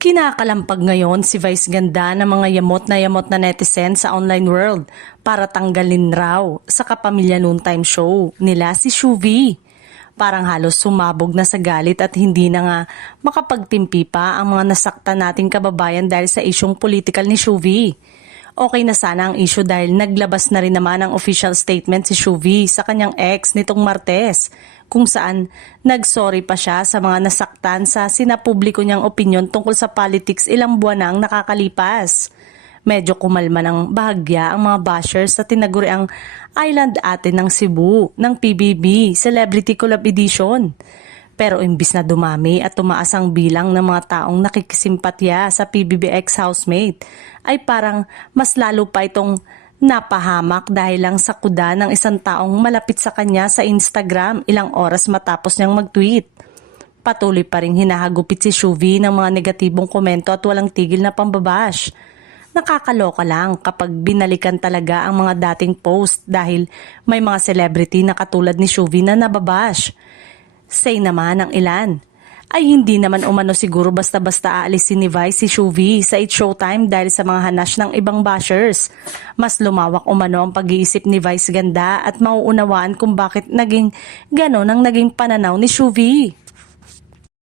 Kinakalampag ngayon si Vice Ganda ng mga yamot na netizen sa online world para tanggalin raw sa kapamilya noontime show nila si Shuvi. Parang halos sumabog na sa galit at hindi na nga makapagtimpi pa ang mga nasaktan nating kababayan dahil sa isyong political ni Shuvi. Okay na sana ang issue dahil naglabas na rin naman ang official statement si Shuvi sa kanyang ex nitong Martes, kung saan nagsorry pa siya sa mga nasaktan sa sinapubliko niyang opinyon tungkol sa politics ilang buwan nang nakakalipas. Medyo kumalma ng bahagya ang mga bashers sa tinaguriang Island Ate ng Cebu ng PBB Celebrity Collab Edition. Pero imbis na dumami at tumaas ang bilang ng mga taong nakikisimpatya sa PBB ex-housemate, ay parang mas lalo pa itong napahamak dahil lang sa kuda ng isang taong malapit sa kanya sa Instagram ilang oras matapos niyang mag-tweet. Patuloy pa rin hinahagupit si Shuvi ng mga negatibong komento at walang tigil na pambabash. Nakakaloka lang kapag binalikan talaga ang mga dating post dahil may mga celebrity na katulad ni Shuvi na nababash. Say naman ng ilan, ay hindi naman umano siguro basta-basta aalisin ni Vice si Shuvi sa It's Showtime dahil sa mga hanash ng ibang bashers. Mas lumawak umano ang pag-iisip ni Vice Ganda at mauunawaan kung bakit naging ganon ang naging pananaw ni Shuvi.